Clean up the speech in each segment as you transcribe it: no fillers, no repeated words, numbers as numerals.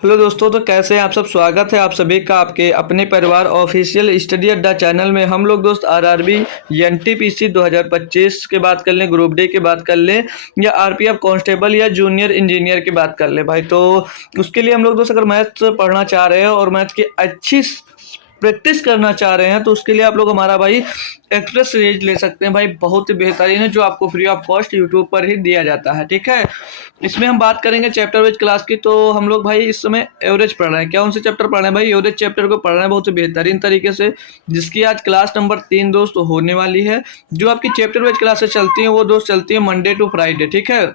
Hello दोस्तों, तो कैसे हैं आप सब। स्वागत है आप सभी का आपके अपने परिवार ऑफिशियल स्टडी अड्डा चैनल में। हम लोग दोस्त आरआरबी एनटीपीसी 2025 के बात कर लें, ग्रुप डी की बात कर लें, या आरपीएफ कांस्टेबल या जूनियर इंजीनियर की बात कर लें भाई। तो उसके लिए हम लोग दोस्त अगर मैथ्स पढ़ना चाह रहे हैं और मैथ्स की अच्छी प्रैक्टिस करना चाह रहे हैं तो उसके लिए आप लोग हमारा भाई एक्सप्रेस सीरीज ले सकते हैं भाई। बहुत ही बेहतरीन है, जो आपको फ्री ऑफ कॉस्ट यूट्यूब पर ही दिया जाता है। ठीक है, इसमें हम बात करेंगे चैप्टर वाइज क्लास की। तो हम लोग भाई इस समय एवरेज पढ़ रहे हैं। क्या उनसे चैप्टर पढ़ रहे हैं भाई? एवरेज चैप्टर को पढ़ रहे हैं बहुत ही बेहतरीन तरीके से, जिसकी आज क्लास नंबर 3 दोस्त होने वाली है। जो आपकी चैप्टर वाइज क्लासेस चलती हैं वो दोस्त चलती है मंडे टू फ्राइडे। ठीक है,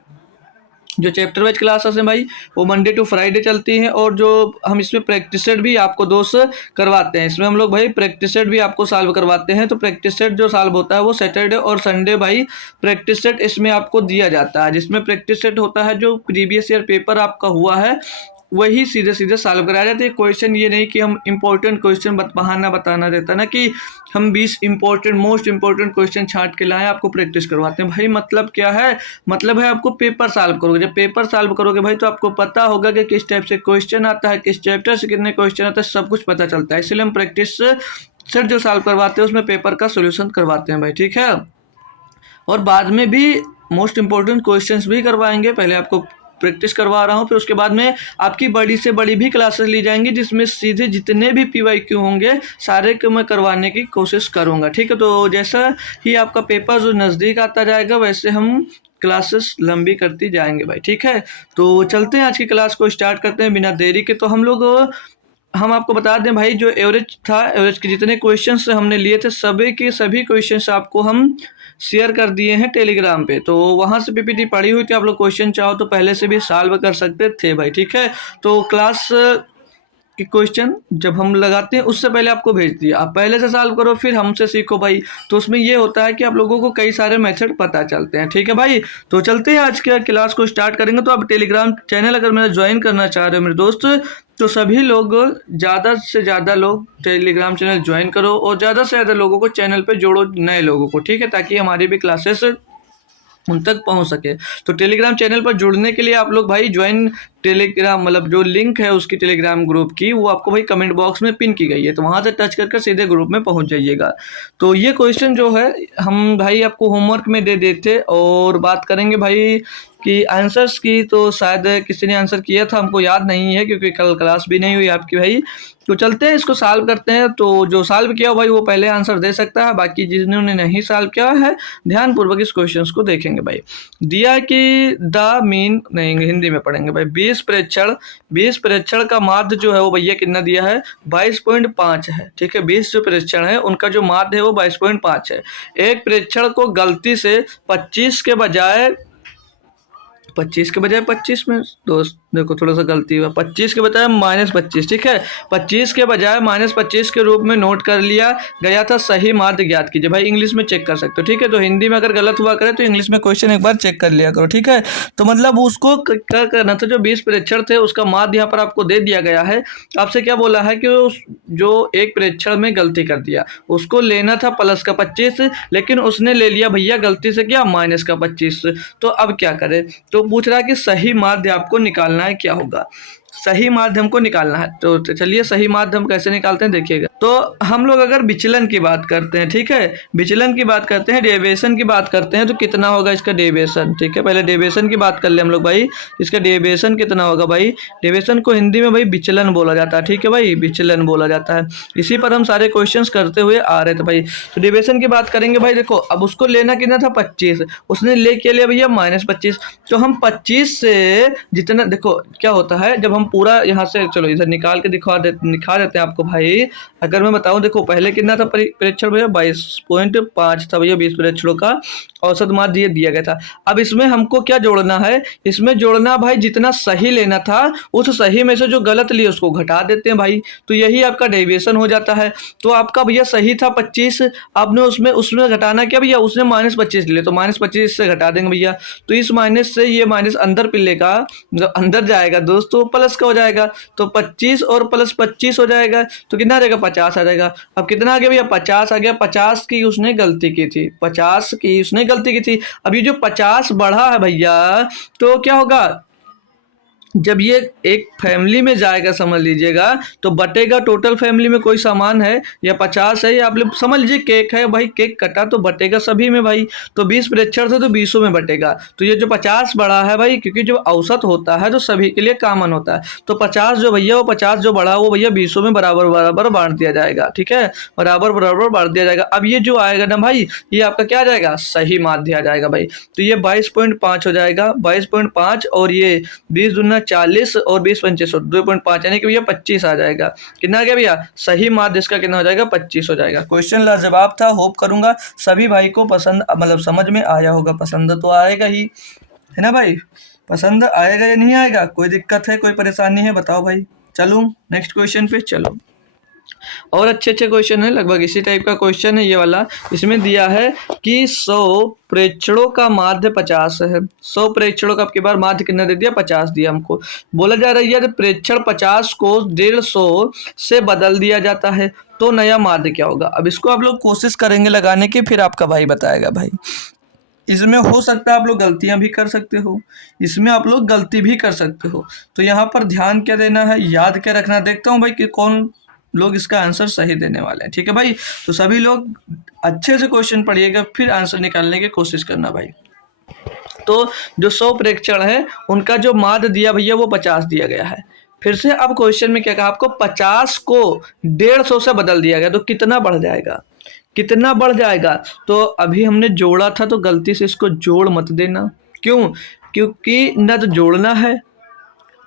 जो चैप्टर वाइज क्लासेस हैं भाई वो मंडे टू फ्राइडे चलती हैं। और जो हम इसमें प्रैक्टिस सेट भी आपको दोस्त करवाते हैं, इसमें हम लोग भाई प्रैक्टिस सेट भी आपको सॉल्व करवाते हैं। तो प्रैक्टिस सेट जो सॉल्व होता है वो सैटरडे और संडे भाई प्रैक्टिस सेट इसमें आपको दिया जाता है, जिसमें प्रैक्टिस सेट होता है जो प्रीवियस ईयर पेपर आपका हुआ है वही सीधे सीधे सॉल्व कराया जाता है। क्वेश्चन ये नहीं कि हम इंपॉर्टेंट क्वेश्चन बहाना बताना रहता ना कि हम 20 इंपॉर्टेंट मोस्ट इंपॉर्टेंट क्वेश्चन छांट के लाए आपको प्रैक्टिस करवाते हैं। भाई मतलब क्या है? मतलब है आपको पेपर सॉल्व करोगे। जब पेपर सॉल्व करोगे भाई तो आपको पता होगा कि किस टाइप से क्वेश्चन आता है, किस चैप्टर से कितने क्वेश्चन आता है, सब कुछ पता चलता है। इसलिए हम प्रैक्टिस सेट जो सॉल्व करवाते हैं उसमें पेपर का सोल्यूशन करवाते हैं भाई। ठीक है, और बाद में भी मोस्ट इंपॉर्टेंट क्वेश्चंस भी करवाएंगे। पहले आपको प्रैक्टिस करवा रहा हूँ, फिर उसके बाद में आपकी बड़ी से बड़ी भी क्लासेस ली जाएंगी, जिसमें सीधे जितने भी पीवाईक्यू होंगे सारे को मैं करवाने की कोशिश करूँगा। ठीक है, तो जैसा ही आपका पेपर जो नज़दीक आता जाएगा वैसे हम क्लासेस लंबी करती जाएंगे भाई। ठीक है, तो चलते हैं आज की क्लास को स्टार्ट करते हैं बिना देरी के। तो हम आपको बता दें भाई, जो एवरेज था, एवरेज के जितने क्वेश्चंस हमने लिए थे सभी के सभी क्वेश्चंस आपको हम शेयर कर दिए हैं टेलीग्राम पे। तो वहाँ से पीपीटी पड़ी हुई थी, आप लोग क्वेश्चन चाहो तो पहले से भी सॉल्व कर सकते थे भाई। ठीक है, तो क्लास कि क्वेश्चन जब हम लगाते हैं उससे पहले आपको भेज दिया, आप पहले से सॉल्व करो फिर हमसे सीखो भाई। तो उसमें ये होता है कि आप लोगों को कई सारे मेथड पता चलते हैं। ठीक है भाई, तो चलते हैं आज के क्लास को स्टार्ट करेंगे। तो आप टेलीग्राम चैनल अगर मेरा ज्वाइन करना चाह रहे हो मेरे दोस्त, तो सभी लोग ज़्यादा से ज़्यादा लोग टेलीग्राम चैनल ज्वाइन करो और ज़्यादा से ज़्यादा लोगों को चैनल पे जोड़ो, नए लोगों को। ठीक है, ताकि हमारी भी क्लासेस उन तक पहुंच सके। तो टेलीग्राम चैनल पर जुड़ने के लिए आप लोग भाई ज्वाइन टेलीग्राम, मतलब जो लिंक है उसकी टेलीग्राम ग्रुप की, वो आपको भाई कमेंट बॉक्स में पिन की गई है, तो वहां से टच करके सीधे ग्रुप में पहुंच जाइएगा। तो ये क्वेश्चन जो है हम भाई आपको होमवर्क में दे देते और बात करेंगे भाई कि आंसर्स की। तो शायद किसी ने आंसर किया था, हमको याद नहीं है क्योंकि कल क्लास भी नहीं हुई आपकी भाई। तो चलते हैं इसको सॉल्व करते हैं। तो जो सॉल्व किया हो भाई वो पहले आंसर दे सकता है, बाकी जिन्होंने नहीं सॉल्व किया है ध्यानपूर्वक इस क्वेश्चन को देखेंगे भाई। दिया कि द मीन, नहीं हिंदी में पढ़ेंगे भाई, 20 प्रेक्षण का माध्य जो है वो भैया कितना दिया है? 22.5 है। ठीक है, 20 जो प्रेक्षण है उनका जो माध्य है वो 22.5 है। एक प्रेक्षण को गलती से 25 के बजाय 25 में दोस्त देखो थोड़ा सा गलती हुआ, 25 के बजाय -25। ठीक है, 25 के बजाय -25 के रूप में नोट कर लिया गया था। सही माध्य ज्ञात कीजिए। भाई इंग्लिश में चेक कर सकते हो। ठीक है, तो हिंदी में अगर गलत हुआ करे तो इंग्लिश में क्वेश्चन एक बार चेक कर लिया करो। ठीक है, तो मतलब उसको क्या करना था, जो 20 प्रेक्षण थे उसका माध्य यहाँ पर आपको दे दिया गया है। आपसे क्या बोला है कि जो एक प्रेक्षण में गलती कर दिया उसको लेना था प्लस का 25, लेकिन उसने ले लिया भैया गलती से क्या, माइनस का 25। तो अब क्या करे? तो पूछ रहा है कि सही माध्य आपको निकालना है, क्या होगा? सही माध्यम को निकालना है। तो चलिए सही माध्यम कैसे निकालते हैं देखिएगा। तो हम लोग अगर विचलन की बात करते हैं, ठीक है, विचलन की बात करते हैं, डेविएशन की बात करते हैं, तो कितना होगा इसका डेविएशन? ठीक है, पहले डेविएशन की बात कर ले हम लोग भाई। इसका डेविएशन कितना होगा भाई? डेविएशन को हिंदी में भाई विचलन बोला जाता है। ठीक है भाई, विचलन बोला जाता है। इसी पर हम सारे क्वेश्चंस करते हुए आ रहे थे भाई। तो डेविएशन की बात करेंगे भाई। देखो अब उसको लेना कितना था? 25, उसने ले के लिया भैया -25। तो हम 25 से जितना, देखो क्या होता है जब हम पूरा यहाँ से, चलो इधर निकाल के दिखा देते हैं आपको भाई। अगर मैं बताऊं, देखो पहले कितना था प्रेक्षण भैया? 22.5 था भैया 20 प्रेक्षणों का औसत माध्य दिया गया था। अब इसमें हमको क्या जोड़ना है? इसमें जोड़ना भाई जितना सही लेना था उस सही में से जो गलत लिए उसको घटा देते हैं भाई। तो यही आपका डेविएशन हो जाता है। तो आपका भैया सही था 25, आपने उसमें घटाना क्या भैया? उसने -25 ले, तो -25 से घटा देंगे भैया। तो इस माइनस से ये माइनस अंदर पिलेगा, जब अंदर जाएगा दोस्तों प्लस का हो जाएगा। तो 25 और प्लस 25 हो जाएगा, तो कितना रहेगा? 50 आ जाएगा। अब कितना आ गया भैया? 50 आ गया। 50 की उसने गलती की थी, 50 की उसने गलती की थी। अब ये जो 50 बढ़ा है भैया, तो क्या होगा? जब ये एक फैमिली में जाएगा समझ लीजिएगा, तो बटेगा टोटल फैमिली में कोई सामान है या 50 है, या आप लोग समझ लीजिए केक है भाई, केक कटा तो बटेगा सभी में भाई, तो 20 प्रेक्षण थे तो 20 में बटेगा। तो ये जो 50 बड़ा है भाई, क्योंकि जो औसत होता है तो सभी के लिए कॉमन होता है, तो 50 जो भैया वो 50 जो बड़ा वो भैया 20 में बराबर बराबर बांट दिया जाएगा। ठीक है, बराबर बराबर बांट दिया जाएगा। अब ये जो आएगा ना भाई, ये आपका क्या आ जाएगा, सही माध्य आ जाएगा भाई। तो ये 22.5 हो जाएगा, 22.5, और ये 20 दूना 40 और 20 पंचे 2.5, यानी कि भैया 25 आ जाएगा। कितना आ गया भैया, सही माध्य इसका कितना हो जाएगा, 25 हो जाएगा। क्वेश्चन लाजवाब था, होप करूंगा सभी भाई को पसंद मतलब समझ में आया होगा। पसंद तो आएगा ही, है ना भाई, पसंद आएगा या नहीं आएगा, कोई दिक्कत है, कोई परेशानी है, बताओ भाई। चलो नेक्स्ट क्वेश्चन पे चलो। और अच्छे अच्छे क्वेश्चन है, लगभग इसी टाइप का क्वेश्चन है ये वाला। इसमें दिया है कि 100 प्रेक्षणों का माध्य 50 है। 100 प्रेक्षणों का आपके बार माध्य कितना दे दिया, 50 दिया हमको। बोला जा रहा है यदि प्रेक्षण 50 को 150 से बदल दिया जाता है तो नया माध्य क्या होगा। अब इसको आप लोग कोशिश करेंगे लगाने की, फिर आपका भाई बताएगा भाई। इसमें हो सकता है आप लोग गलतियां भी कर सकते हो, इसमें आप लोग गलती भी कर सकते हो, तो यहाँ पर ध्यान क्या देना है, याद क्या रखना। देखता हूँ भाई कि कौन लोग इसका आंसर सही देने वाले हैं। ठीक है भाई, तो सभी लोग अच्छे से क्वेश्चन पढ़िएगा, फिर आंसर निकालने की कोशिश करना भाई। तो जो 100 प्रेक्षण है उनका जो माध्य दिया भैया वो 50 दिया गया है। फिर से अब क्वेश्चन में क्या कहा आपको, 50 को 150 से बदल दिया गया, तो कितना बढ़ जाएगा, कितना बढ़ जाएगा। तो अभी हमने जोड़ा था, तो गलती से इसको जोड़ मत देना। क्यों, क्योंकि न तो जोड़ना है,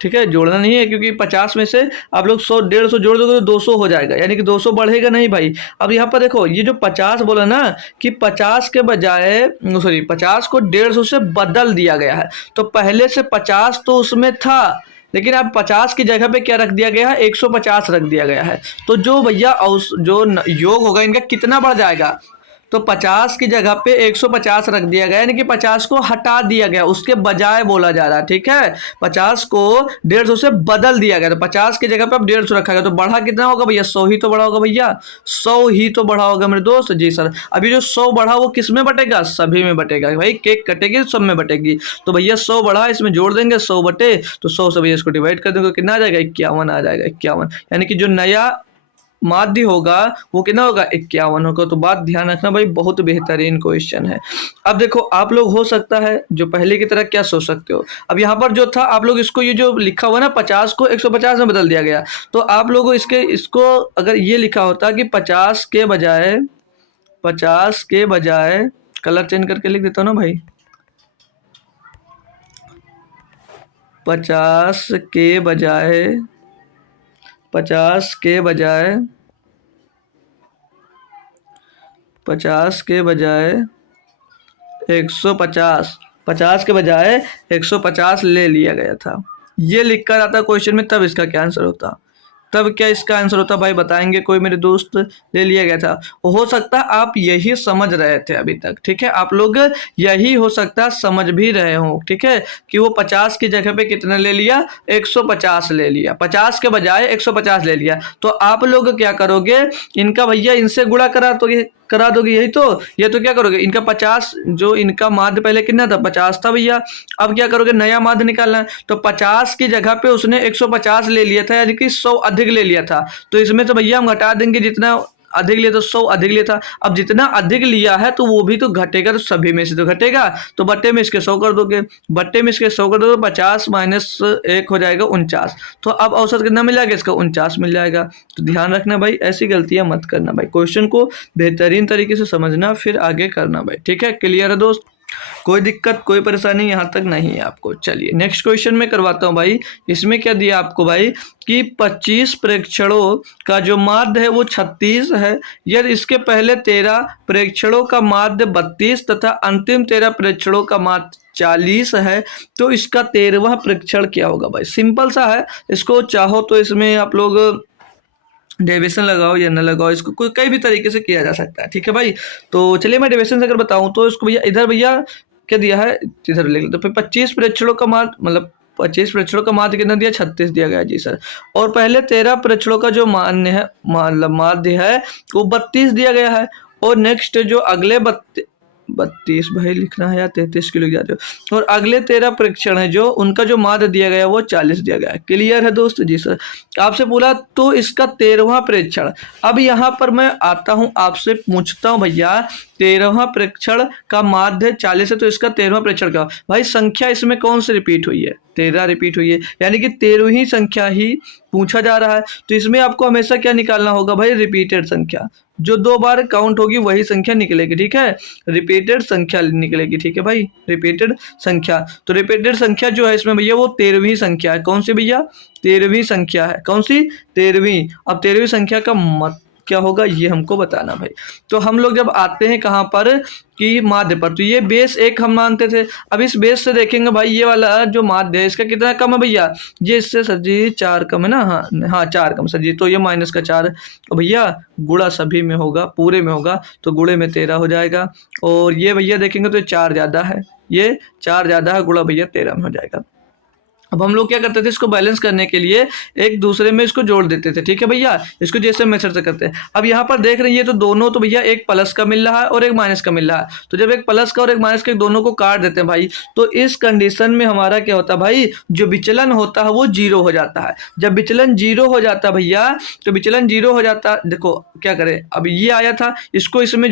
ठीक है, जोड़ना नहीं है, क्योंकि 50 में से आप लोग 100 150 जोड़ दोगे तो 200 हो जाएगा, यानी कि 200 बढ़ेगा नहीं भाई। अब यहाँ पर देखो, ये जो 50 बोला ना कि 50 के बजाय सॉरी 50 को 150 से बदल दिया गया है, तो पहले से 50 तो उसमें था, लेकिन अब 50 की जगह पे क्या रख दिया गया है, 150 रख दिया गया है। तो जो भैया जो योग होगा इनका कितना बढ़ जाएगा, तो 50 की जगह पे 150 रख दिया गया, यानी कि 50 को हटा दिया गया, उसके बजाय बोला जा रहा है। ठीक है, 50 को 150 से बदल दिया गया, तो 50 की जगह पे अब 150 रखा गया, तो बढ़ा कितना होगा भैया, 100 ही तो बढ़ा होगा भैया, 100 ही तो बढ़ा होगा मेरे दोस्त। जी सर, अभी जो 100 बढ़ा वो किस में बटेगा, सभी में बटेगा भाई, केक कटेगी सब में बटेगी। तो भैया 100 बढ़ा, इसमें जोड़ देंगे 100 बटे, तो 100 से भैया इसको डिवाइड कर देंगे, कितना आ जाएगा, 51 आ जाएगा, 51, यानी कि जो नया माध्य होगा वो कितना होगा, 51 होगा। तो बात ध्यान रखना भाई, बहुत बेहतरीन क्वेश्चन है। अब देखो आप लोग हो सकता है जो पहले की तरह क्या सोच सकते हो, अब यहाँ पर जो था आप लोग इसको, ये जो लिखा हुआ ना 50 को 150 में बदल दिया गया, तो आप लोगों इसको अगर ये लिखा होता कि 50 के बजाय कलर चेंज करके लिख देता हूँ ना भाई, 50 के बजाय 50 के बजाय 50 के बजाय 150, 50 के बजाय 150 ले लिया गया था, ये लिखकर आता क्वेश्चन में, तब इसका क्या आंसर होता, तब क्या इसका आंसर होता भाई, बताएंगे कोई मेरे दोस्त। ले लिया गया था, हो सकता है आप यही समझ रहे थे अभी तक, ठीक है, आप लोग यही हो सकता है समझ भी रहे हो, ठीक है, कि वो 50 की जगह पे कितना ले लिया, 150 ले लिया, 50 के बजाय 150 ले लिया। तो आप लोग क्या करोगे, इनका भैया इनसे गुणा करा दोगे, यही तो, ये तो क्या करोगे, इनका 50 जो इनका माध्य पहले कितना था, 50 था भैया, अब क्या करोगे, नया माध्य निकालना है, तो 50 की जगह पे उसने 150 ले लिया था, यानी कि 100 अधिक ले लिया था, तो इसमें तो भैया हम घटा देंगे, जितना अधिक लिया तो 100 अधिक लिया था, अब जितना अधिक लिया है तो वो भी तो घटेगा, तो सभी में से तो घटेगा, तो बट्टे में इसके 100 कर दोगे, बट्टे में इसके 100 कर दो, 50 माइनस 1 हो जाएगा 49, तो अब औसत कितना मिल जाएगा, इसका 49 मिल जाएगा। तो ध्यान रखना भाई, ऐसी गलतियां मत करना भाई, क्वेश्चन को बेहतरीन तरीके से समझना, फिर आगे करना भाई, ठीक है, क्लियर है दोस्त, कोई दिक्कत कोई परेशानी यहाँ तक नहीं है आपको। चलिए नेक्स्ट क्वेश्चन में करवाता हूँ भाई। इसमें क्या दिया आपको भाई कि 25 प्रेक्षणों का जो माध्य है वो 36 है, यदि इसके पहले 13 प्रेक्षणों का माध्य 32 तथा अंतिम 13 प्रेक्षणों का माध्य 40 है, तो इसका 13वां प्रेक्षण क्या होगा भाई। सिंपल सा है, इसको चाहो तो इसमें आप लोग डेविएशन लगाओ या न लगाओ, इसको कोई कई भी तरीके से किया जा सकता है, ठीक है भाई। तो चलिए मैं डेविएशन से अगर बताऊं तो इसको भैया इधर भैया क्या दिया है, इधर लिख लो, तो 25 प्रेक्षणों का माध्य मतलब 25 प्रेक्षणों का माध्य कितना दिया, 36 दिया गया जी सर, और पहले 13 प्रेक्षणों का जो मान्य है माध्य है वो 32 दिया गया है, और नेक्स्ट जो अगले 32 भाई लिखना है या 33 किलो जा रहे हो। और अगले 13 परीक्षण है जो उनका जो माध्य दिया गया वो 40 दिया गया है। क्लियर है दोस्त? जी सर। आपसे बोला तो इसका 13वां परीक्षण। अब यहाँ पर मैं आता हूँ आपसे पूछता हूँ भैया 13वां परीक्षण का माध्य 40 है तो इसका 13वां परीक्षण का भाई संख्या इसमें कौन सी रिपीट हुई है? 13 रिपीट हुई है, यानी कि 13वीं संख्या ही पूछा जा रहा है। तो इसमें आपको हमेशा क्या निकालना होगा भाई? रिपीटेड संख्या। जो 2 बार काउंट होगी वही संख्या निकलेगी, ठीक है? रिपीटेड संख्या निकलेगी, ठीक है भाई? रिपीटेड संख्या। तो रिपीटेड संख्या जो है इसमें भैया वो 13वीं संख्या है। कौन सी भैया? 13वीं संख्या है। कौन सी? 13वीं। अब 13वीं संख्या का मत क्या होगा ये हमको बताना भाई। तो हम लोग जब आते हैं कहाँ पर कि माध्य पर, तो ये बेस 1 हम मानते थे। अब इस बेस से देखेंगे भाई ये वाला जो माध्य है इसका कितना कम है भैया? ये इससे सर जी 4 कम है ना? हाँ 4 कम सर जी, तो ये -4 और भैया गुणा सभी में होगा, पूरे में होगा, तो गुणे में 13 हो जाएगा। और ये भैया देखेंगे तो 4 ज़्यादा है, ये 4 ज़्यादा है, गुणा भैया 13 में हो जाएगा। अब हम लोग क्या करते थे इसको बैलेंस करने के लिए एक दूसरे में इसको जोड़ देते थे, ठीक है भैया? इसको जैसे मेथड से करते हैं। अब यहाँ पर देख रहे हैं ये तो दोनों तो भैया एक प्लस का मिल रहा है और एक माइनस का मिल रहा है। तो जब एक प्लस का और एक माइनस के दोनों को काट देते हैं भाई, तो इस कंडीशन में हमारा क्या होता है भाई? जो विचलन होता है वो 0 हो जाता है। जब विचलन 0 हो जाता है भैया, तो विचलन 0 हो जाता है। देखो क्या करें, अब ये आया था इसको इसमें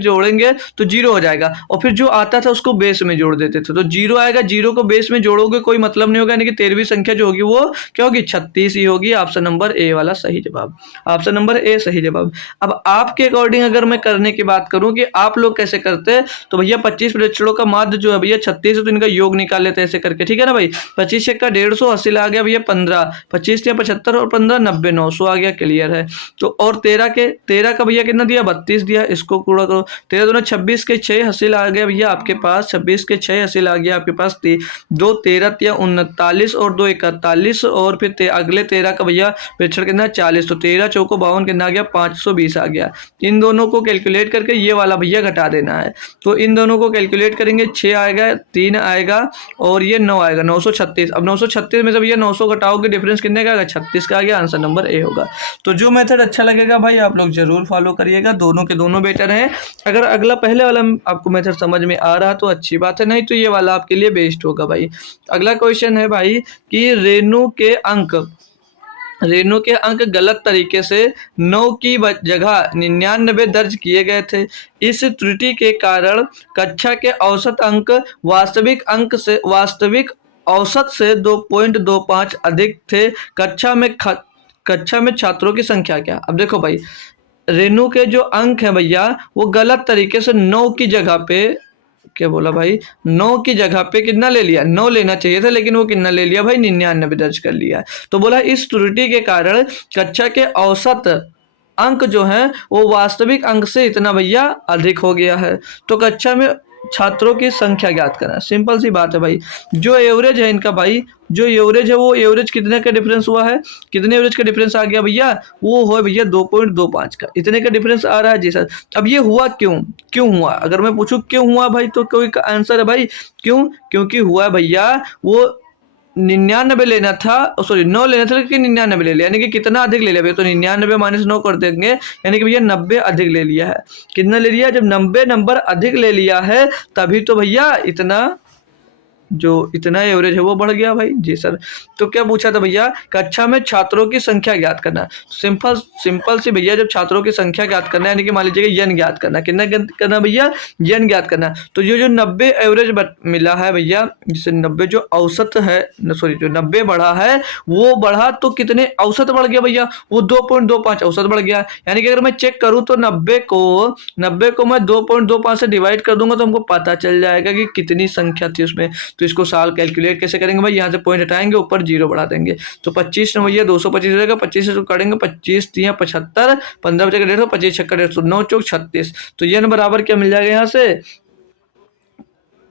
जोड़ेंगे तो 0 हो जाएगा, और फिर जो आता था उसको बेस में जोड़ देते थे तो 0 आएगा। 0 को बेस में जोड़ोगे कोई मतलब नहीं होगा, यानी कि 13वीं संख्या जो होगी वो क्या होगी? 36 ही होगी। ऑप्शन नंबर ए वाला सही जवाब। ऑप्शन नंबर ए सही जवाब। अब आपके अकॉर्डिंग अगर मैं करने की बात करूं कि आप लोग कैसे करते हैं, तो भैया 25 परीक्षणों का माध्य जो है भैया 36 है तो इनका योग निकाल लेते हैं ऐसे करके, ठीक है ना भाई? 25 का 150 हासिल आ गया भैया 15, 25 या 75 और 15 90, 900 आ गया। क्लियर है? तो और 13 का भैया कितना दिया? 32 दिया। इसको पूरा करो। 13 दूना 26 के 6 हासिल आ गया भैया आपके पास, 26 के 6 हासिल आ गया आपके पास। 2 13 या 39 और 2 41, और फिर अगले 13 का भैया परीक्षण कितना? 40। तो 13 चौको 52 कितना आ गया? 520 आ गया। इन दोनों को कैलकुलेट करके ये वाला भैया घटा देना है। तो इन दोनों को कैलकुलेट करेंगे, 6 आएगा, 3 आएगा और ये 9 आएगा, 936। अब 936 में से भैया 900 घटाओगे डिफरेंस कितने का आएगा? 36 का आ गया। आंसर नंबर ए होगा। तो जो मेथड अच्छा लगेगा भाई आप लोग जरूर फॉलो करिएगा, दोनों के दोनों बेटर हैं। अगर अगला पहले वाला आपको मेथड समझ में आ रहा तो अच्छी बात है, नहीं तो ये वाला आपके लिए बेस्ट होगा भाई। अगला क्वेश्चन है भाई कि रेनू के अंक गलत तरीके से 9 की जगह 99 दर्ज किए गए थे। इस त्रुटि के कारण कक्षा के औसत अंक वास्तविक औसत से 2.25 अधिक थे। कक्षा में छात्रों की संख्या क्या? अब देखो भाई रेनू के जो अंक है भैया वो गलत तरीके से 9 की जगह पे क्या बोला भाई? 9 की जगह पे कितना ले लिया? 9 लेना चाहिए था, लेकिन वो कितना ले लिया भाई? 99 दर्ज कर लिया। तो बोला इस त्रुटि के कारण कक्षा के औसत अंक जो है वो वास्तविक अंक से इतना भैया अधिक हो गया है। तो कक्षा में छात्रों की संख्या ज्ञात करना। सिंपल सी बात है भाई, जो एवरेज है इनका भाई, जो एवरेज है वो एवरेज कितने का डिफरेंस हुआ है? कितने एवरेज का डिफरेंस आ गया भैया? वो हो भैया 2.25 का, इतने का डिफरेंस आ रहा है जी सर। अब ये हुआ क्यों हुआ? अगर मैं पूछूं क्यों हुआ भाई तो कोई आंसर है भाई? क्योंकि हुआ भैया वो 99 लेना था, सॉरी 9 लेना था लेकिन 99 ले लिया, यानी कि कितना अधिक ले लिया भैया? तो 99 माइनस 9 कर देंगे, यानी कि भैया 90 अधिक ले लिया है। कितना ले लिया? जब 90 नंबर अधिक ले लिया है तभी तो भैया इतना एवरेज है वो बढ़ गया भाई। जी सर। तो क्या पूछा था भैया? कक्षा में छात्रों की संख्या ज्ञात करना। सिंपल सी भैया, जब छात्रों की संख्या ज्ञात करना है, यानी कि मान लीजिए n ज्ञात करना, कितना करना भैया? n ज्ञात करना। तो ये जो 90 एवरेज मिला है भैया, जिसे 90 जो औसत है, सॉरी जो 90 बढ़ा है वो बढ़ा तो कितने औसत बढ़ गया भैया? वो 2.25 औसत बढ़ गया। यानी कि अगर मैं चेक करूं तो 90 को मैं 2.25 से डिवाइड कर दूंगा तो हमको पता चल जाएगा कि कितनी संख्या थी उसमें। तो इसको साल कैलकुलेट कैसे करेंगे भाई? यहाँ से पॉइंट हटाएंगे, ऊपर 0 बढ़ा देंगे। तो 25 में भैया 225 रहेगा, 25 से काटेंगे, 25 3 75, 15 बचेगा 150, 25 छक्का 150, 9 चौक 36। तो ये बराबर क्या मिल जाएगा यहाँ से?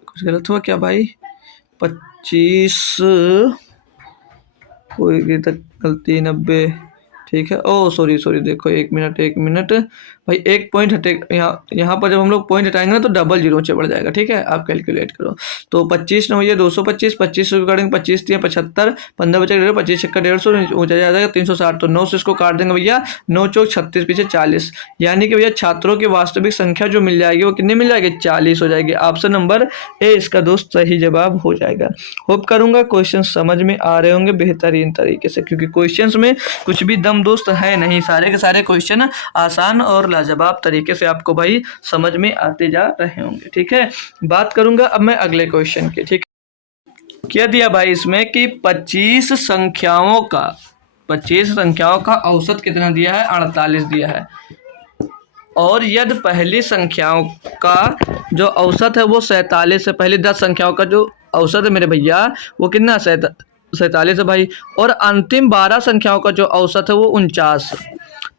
कुछ गलत हुआ क्या भाई? 25 कोई तक गलती 90, ठीक है। ओह सॉरी सॉरी, देखो एक मिनट भाई, एक पॉइंट हटे यहाँ, यहाँ पर जब हम लोग पॉइंट हटाएंगे ना तो डबल जीरो नीचे बढ़ जाएगा। ठीक है, आप कैलकुलेट करो। तो 25 9 ये 225, 25 से काटेंगे 25 3 75, 15 बचे 150, 25 छक्का 150, ऊंचा जाएगा 360। तो 9 से इसको काट देंगे भैया, 9 चौक 36, पीछे 40, यानी कि भैया छात्रों की वास्तविक संख्या जो मिल जाएगी वो कितनी मिल जाएगी, 40 हो जाएगी। ऑप्शन नंबर ए इसका दोस्त सही जवाब हो जाएगा। होप करूंगा क्वेश्चन समझ में आ रहे होंगे बेहतरीन तरीके से, क्योंकि क्वेश्चंस में कुछ भी दम दोस्त है नहीं, सारे के सारे क्वेश्चन आसान और लाजवाब तरीके से आपको भाई समझ में आते जा रहे होंगे। ठीक है, बात करूंगा अब मैं अगले क्वेश्चन की। ठीक, क्या दिया भाई इसमें कि 25 संख्याओं का औसत कितना दिया है, 48 दिया है। और यदि पहली संख्याओं का जो औसत है वो 47 है, पहली 10 संख्याओं का जो औसत है मेरे भैया वो कितना, 47 है भाई। और अंतिम 12 संख्याओं का जो औसत है वो 49।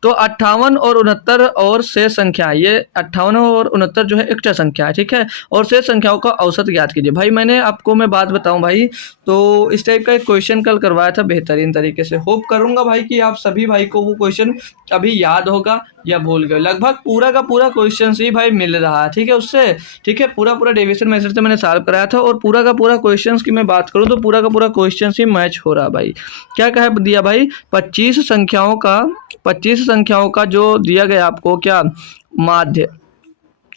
तो 58 और 69 और शेष संख्या, ये 58 और 69 जो है एक्स्ट्रा संख्या है। ठीक है, और शेष संख्याओं का औसत ज्ञात कीजिए। भाई मैंने आपको मैं बात बताऊं भाई, तो इस टाइप का एक क्वेश्चन कल करवाया था बेहतरीन तरीके से। होप करूंगा भाई कि आप सभी भाई को वो क्वेश्चन अभी याद होगा या भूल गए। लगभग पूरा का पूरा क्वेश्चन ही भाई मिल रहा है। ठीक है, उससे ठीक है, पूरा डेविएशन मेथड से मैंने सॉल्व कराया था, और पूरा का पूरा क्वेश्चन की मैं बात करूँ तो पूरा का पूरा क्वेश्चन ही मैच हो रहा भाई। क्या कहा दिया भाई, 25 संख्याओं का जो दिया गया आपको क्या, माध्य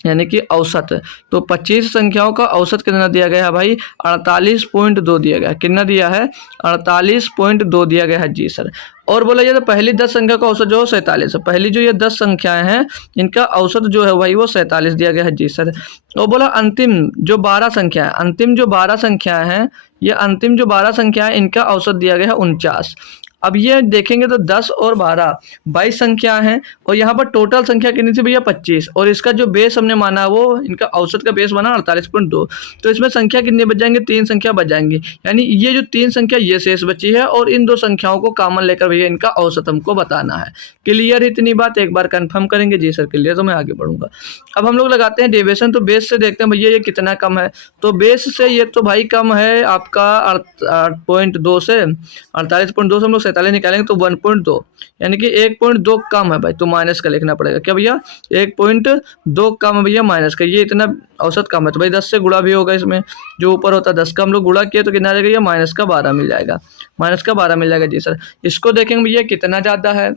यानी कि औसत। तो 25 संख्याओं का औसत कितना दिया गया है भाई, 48.2 दिया गया है। कितना दिया है, 48.2 दिया गया है जी सर। और बोला जाए तो पहली 10 संख्या का औसत जो है 47 है। पहली जो ये 10 संख्याएं हैं इनका औसत जो है भाई वो 47 दिया गया है जी सर। और बोला अंतिम जो 12 संख्या है, अंतिम जो 12 संख्याएं हैं, ये अंतिम जो 12 संख्याएं इनका औसत दिया गया है 49। अब ये देखेंगे तो 10 और 12 22 संख्या हैं, और यहाँ पर टोटल संख्या कितनी थी भैया, 25। और इसका जो बेस हमने माना वो इनका औसत का बेस बना 48.2। तो इसमें संख्या कितनी बच जाएंगे, 3 संख्या बच जाएंगी। यानी ये जो 3 संख्या ये शेष बची है, और इन 2 संख्याओं को कॉमन लेकर भैया इनका औसत हमको बताना है। क्लियर इतनी बात, एक बार कंफर्म करेंगे जी सर क्लियर, तो मैं आगे बढ़ूंगा। अब हम लोग लगाते हैं डेविएशन, तो बेस से देखते हैं भैया ये कितना कम है। तो बेस से ये तो भाई कम है आपका 8.2 से, 48.2 से हम लोग 47 निकालेंगे तो 1.2, यानी कि 1.2 कम है भाई। तो माइनस का लिखना पड़ेगा क्या भैया, 1.2 कम है भैया माइनस का, ये इतना औसत कम है। तो भाई 10 से गुणा भी होगा, इसमें जो ऊपर होता है 10 का हम लोग गुणा किए तो कितना आ जाएगा, ये माइनस का 12 मिल जाएगा, माइनस का 12 मिल जाएगा जी सर। इसको देखेंगे भैया कितना ज़्यादा है,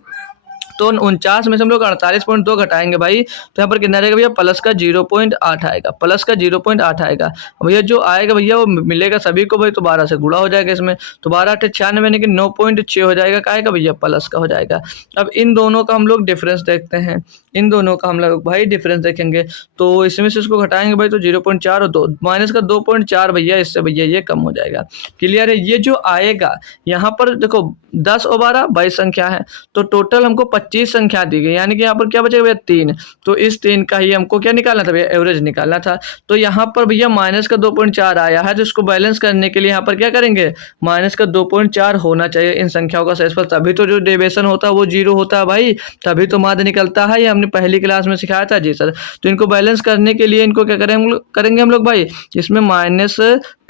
तो 49 में से हम लोग 48.2 घटाएंगे भाई, तो यहाँ पर कितना रहेगा भैया, प्लस का 0.8 आएगा, प्लस का 0.8 आएगा भैया। जो आएगा भैया वो मिलेगा सभी को भाई, तो 12 से गुणा हो जाएगा इसमें, तो 12 8 96 यानी कि 9.6 हो जाएगा, का आएगा भैया, प्लस का हो जाएगा। अब इन दोनों का हम लोग डिफरेंस देखते हैं, इन दोनों का हम लोग भाई डिफरेंस देखेंगे, तो इसमें से इसको घटाएंगे भाई तो 0.4 और 2 माइनस का 2.4 भैया, इससे भैया ये कम हो जाएगा। क्लियर है, ये जो आएगा यहाँ पर देखो 10 और 12 22 संख्या है, तो टोटल हमको 25 संख्या दी गई, यानी कि यहाँ पर क्या बचेगा भैया, 3। तो इस 3 का ही हमको क्या निकालना था भैया, एवरेज निकालना था। तो यहाँ पर भैया माइनस का 2.4 आया है, तो इसको बैलेंस करने के लिए यहाँ पर क्या करेंगे, माइनस का 2.4 होना चाहिए इन संख्याओं का शेषफल, तभी तो जो डेविएशन होता है वो 0 होता है भाई, तभी तो माध्य निकलता है। ये हमने पहली क्लास में सिखाया था जी सर। तो इनको बैलेंस करने के लिए इनको क्या करेंगे हम लोग भाई, इसमें माइनस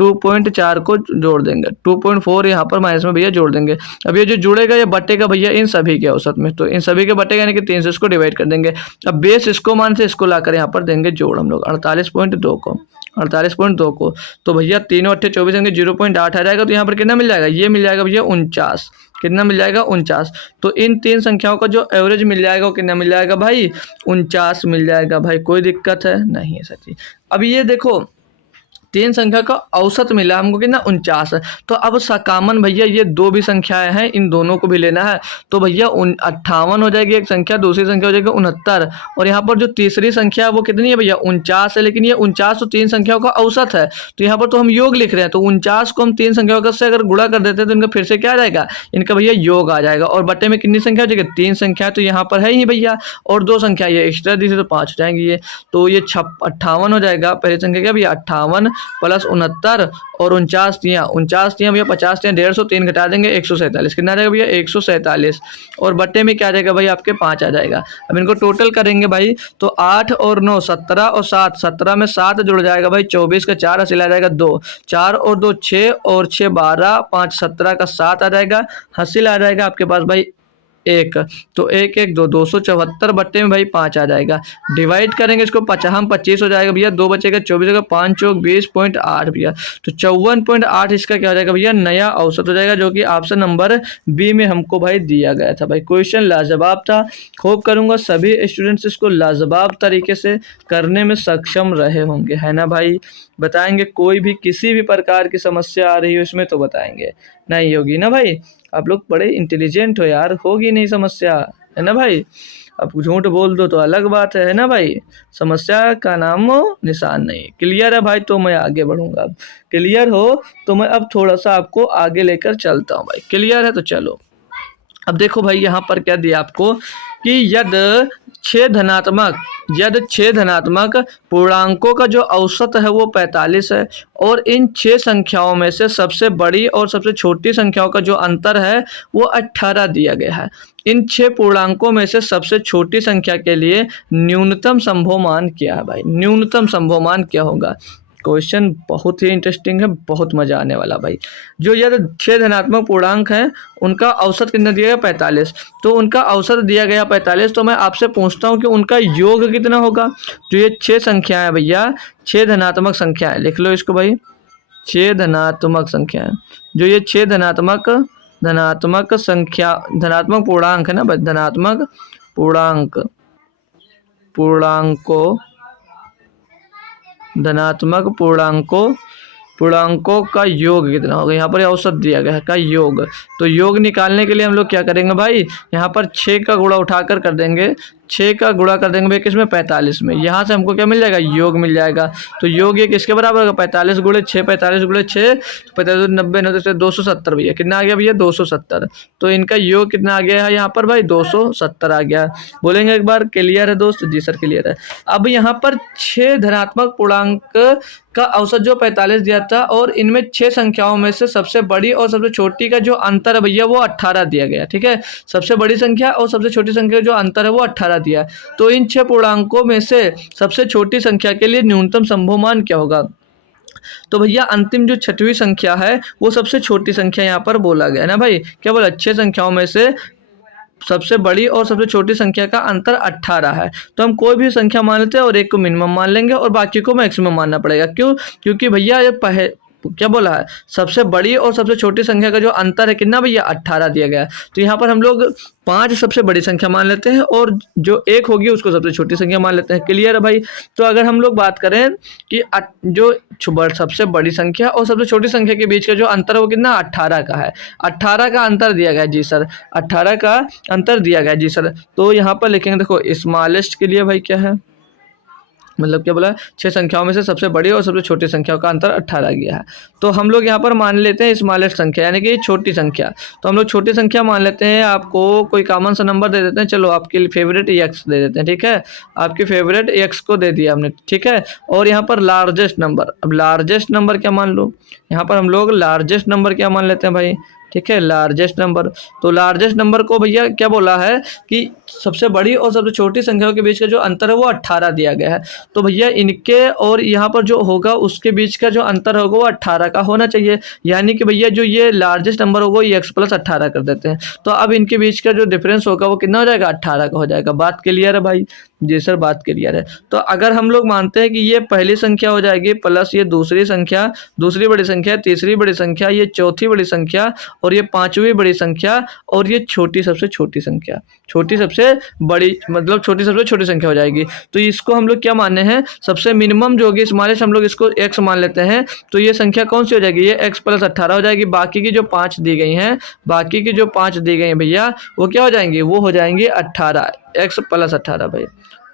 2.4 को जोड़ देंगे, 2.4 यहाँ पर माइनस में भैया जोड़ देंगे। अब ये जो जुड़ेगा ये बटेगा भैया इन सभी के औसत में, तो इन सभी के बटेगा यानी कि 3 से इसको डिवाइड कर देंगे। अब बेस इसको मान से इसको लाकर यहाँ पर देंगे जोड़ हम लोग 48.2 को, 48.2 को। तो भैया 3 और 8 24 देंगे, 0.8 आ जाएगा, तो यहाँ पर कितना मिल जाएगा, ये मिल जाएगा भैया 49। कितना मिल जाएगा, 49। तो इन 3 संख्याओं का जो एवरेज मिल जाएगा वो कितना मिल जाएगा भाई, 49 मिल जाएगा भाई। कोई दिक्कत है नहीं है सर जी। अब ये देखो 3 संख्या का औसत मिला हमको कितना, 49 है। तो अब कामन भैया ये 2 भी संख्याएं हैं, इन दोनों को भी लेना है, तो भैया 58 हो जाएगी एक संख्या, दूसरी संख्या हो जाएगी 69, और यहाँ पर जो तीसरी संख्या है वो कितनी है भैया, 49 है। लेकिन ये 49 तो 3 संख्याओं का औसत है, तो यहाँ पर तो हम योग लिख रहे हैं, तो 49 को हम 3 संख्याओं से अगर गुणा कर देते हैं तो इनका फिर से क्या आ जाएगा, इनका भैया योग आ जाएगा। और बटे में कितनी संख्या हो जाएगी, 3 संख्या तो यहाँ पर है ही भैया, और 2 संख्या ये एक्स्ट्रा दी थी तो 5 हो जाएंगी ये, तो ये 58 हो जाएगा। पहली संख्या क्या भैया 58 प्लस 69 और 49 तियां भैया 50 तियां 150, 3 घटा देंगे 147, कितना आ जाएगा भैया 147, और बट्टे में क्या आ जाएगा भाई आपके 5 आ जाएगा। अब इनको टोटल करेंगे भाई, तो 8 और 9 17 और 7, 17 में 7 जुड़ जाएगा भाई 24 का 4 हासिल आ जाएगा 2, 4 और 2 6 और 6 12, 5 17 का 7 आ जाएगा, हासिल आ जाएगा आपके पास भाई एक, तो एक एक दो, 274 बट्टे में भाई 5 आ जाएगा। डिवाइड करेंगे इसको, हम 25 हो जाएगा भैया, 2 बचेगा 24 होगा, 5 चौक 20.8 भैया, तो 54.8 इसका क्या हो जाएगा भैया, नया औसत हो जाएगा, जो कि ऑप्शन नंबर बी में हमको भाई दिया गया था। भाई क्वेश्चन लाजवाब था, होप करूंगा सभी स्टूडेंट्स इसको लाजवाब तरीके से करने में सक्षम रहे होंगे, है ना भाई। बताएंगे कोई भी किसी भी प्रकार की समस्या आ रही हो इसमें तो बताएंगे, नहीं होगी ना भाई। आप लोग बड़े इंटेलिजेंट हो यार, होगी नहीं समस्या, है ना भाई। अब झूठ बोल दो तो अलग बात है ना भाई, समस्या का नामो निशान नहीं। क्लियर है भाई, तो मैं आगे बढ़ूंगा। अब क्लियर हो तो मैं अब थोड़ा सा आपको आगे लेकर चलता हूँ भाई। क्लियर है तो चलो, अब देखो भाई यहाँ पर क्या दिया आपको कि यदि छह धनात्मक पूर्णांकों का जो औसत है वो 45 है, और इन 6 संख्याओं में से सबसे बड़ी और सबसे छोटी संख्याओं का जो अंतर है वो 18 दिया गया है। इन 6 पूर्णांकों में से सबसे छोटी संख्या के लिए न्यूनतम संभव मान क्या है भाई, न्यूनतम संभव मान क्या होगा। क्वेश्चन बहुत ही इंटरेस्टिंग है, बहुत मजा आने वाला भाई। जो यदि 6 धनात्मक पूर्णांक हैं उनका औसत कितना दिया गया 45, तो उनका औसत दिया गया 45, तो मैं आपसे पूछता हूँ कि उनका योग कितना होगा। जो ये 6 संख्या है भैया, 6 धनात्मक संख्या है, लिख लो इसको भाई, 6 धनात्मक संख्या है। जो ये 6 धनात्मक संख्या, धनात्मक पूर्णांक है ना भाई, धनात्मक पूर्णांकों का योग कितना होगा। यहाँ पर औसत दिया गया है का योग, तो योग निकालने के लिए हम लोग क्या करेंगे भाई, यहाँ पर 6 का गुणा उठाकर कर देंगे, 6 का गुणा कर देंगे भाई किसमें, 45 में। यहाँ से हमको क्या मिल जाएगा, योग मिल जाएगा। तो योग ये किसके बराबर होगा, 45 गुणे 6, 45 गुणे 6, 45 90 90 270 भैया, कितना आ गया भैया 270। तो इनका योग कितना आ गया है यहाँ पर भाई, 270 आ गया। बोलेंगे एक बार क्लियर है दोस्त, जी सर क्लियर है। अब यहाँ पर 6 धनात्मक पूर्णांक का औसत जो 45 दिया था, और इनमें 6 संख्याओं में से सबसे बड़ी और सबसे छोटी का जो अंतर है भैया वो 18 दिया गया, ठीक है। सबसे बड़ी संख्या और सबसे छोटी संख्या का जो अंतर है वो 18 दिया है। तो इन 6 पूर्णांकों में से सबसे छोटी संख्या के लिए न्यूनतम संभव मान क्या होगा। तो भैया अंतिम जो 6वीं संख्या है वो सबसे छोटी संख्या यहाँ पर बोला गया है ना भाई। क्या बोला, 6 संख्याओं में से सबसे बड़ी और सबसे छोटी संख्या का अंतर 18 है। तो हम कोई भी संख्या मान लेते हैं और एक को मिनिमम मान लेंगे और बाकी को मैक्सिमम मानना पड़ेगा। क्यों, क्योंकि भैया ये क्या बोला है, सबसे बड़ी और सबसे छोटी संख्या का जो अंतर है कितना भैया, 18 दिया गया है। तो यहाँ पर हम लोग 5 सबसे बड़ी संख्या मान लेते हैं और जो 1 होगी उसको सबसे छोटी संख्या मान लेते हैं। क्लियर है भाई। तो अगर हम लोग बात करें कि जो सबसे बड़ी संख्या और सबसे छोटी संख्या के बीच का जो अंतर है वो कितना, 18 का है। 18 का अंतर दिया गया है जी सर, 18 का अंतर दिया गया है जी सर। तो यहाँ पर लिखेंगे, देखो स्मॉलेस्ट के लिए भाई क्या है, मतलब क्या बोला, 6 संख्याओं में से सबसे बड़ी और सबसे छोटी संख्याओं का अंतर 18 गया है। तो हम लोग यहाँ पर मान लेते हैं स्मॉलेस्ट संख्या, यानी कि छोटी संख्या। तो हम लोग छोटी संख्या मान लेते हैं, आपको कोई कॉमन सा नंबर दे देते हैं। चलो आपके फेवरेट एक्स दे देते हैं, ठीक है। आपके फेवरेट एक्स को दे दिया हमने, ठीक है। और यहाँ पर लार्जेस्ट नंबर, अब लार्जेस्ट नंबर क्या मान लो, यहाँ पर हम लोग लार्जेस्ट नंबर क्या मान लेते हैं भाई, ठीक है, लार्जेस्ट नंबर। तो लार्जेस्ट नंबर को भैया क्या बोला है कि सबसे बड़ी और सबसे छोटी संख्याओं के बीच का जो अंतर है वो 18 दिया गया है। तो भैया इनके और यहाँ पर जो होगा उसके बीच का जो अंतर होगा वो 18 का होना चाहिए। यानी कि भैया जो ये लार्जेस्ट नंबर होगा ये x + 18 कर देते हैं। तो अब इनके बीच का जो डिफरेंस होगा वो कितना हो जाएगा, 18 का हो जाएगा। बात क्लियर है भाई, जी सर बात क्लियर है। तो अगर हम लोग मानते हैं कि ये पहली संख्या हो जाएगी प्लस ये दूसरी संख्या, दूसरी बड़ी संख्या, तीसरी बड़ी संख्या, ये चौथी बड़ी संख्या, और ये 5वीं बड़ी संख्या, और ये छोटी सबसे छोटी संख्या, छोटी सबसे बड़ी मतलब छोटी सबसे छोटी संख्या हो जाएगी। तो इसको हम लोग क्या माने हैं, सबसे मिनिमम जो होगी स्मॉलेस्ट, हम लोग इसको x मान लेते हैं। तो ये संख्या कौन सी हो जाएगी, ये x + 18 हो जाएगी। बाकी की जो 5 दी गई हैं, बाकी की जो 5 दी गई हैं भैया वो क्या हो जाएंगी, वो हो जाएंगी 18, x + 18 भाई,